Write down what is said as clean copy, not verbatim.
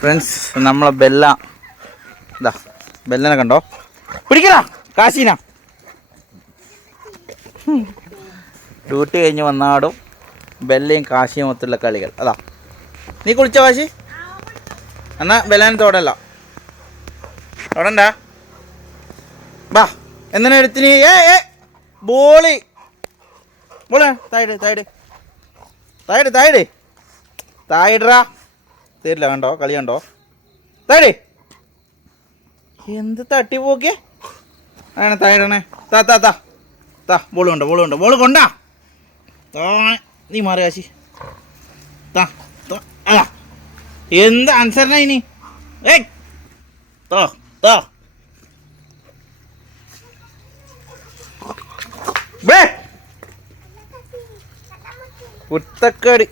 Friends നമ്മളെ ഇതാ ബെല്ലനെ കണ്ടോ, പിടിക്കടാ കാശീന. ഡ്യൂട്ടി കഴിഞ്ഞ് വന്നാടും ബെല്ലയും കാശിയും ഒത്തുള്ള കളികൾ. അതാ നീ കുളിച്ച കാശി എന്നാ ബെല്ലാനെ തോടല്ല തോടണ്ട. ബാ എന്തിനാ എടുത്തിന്? ബോളി തായിടാ തരില്ല. കണ്ടോ കളി കണ്ടോ? താഴെ എന്ത് തട്ടി പോക്കേ അങ്ങനെ താഴണേ. താ ബോള് കൊണ്ടാ നീ മാറി കാശി. അതാ എന്ത് ആൻസറിനാ ഇനി? കുത്തക്കേട്.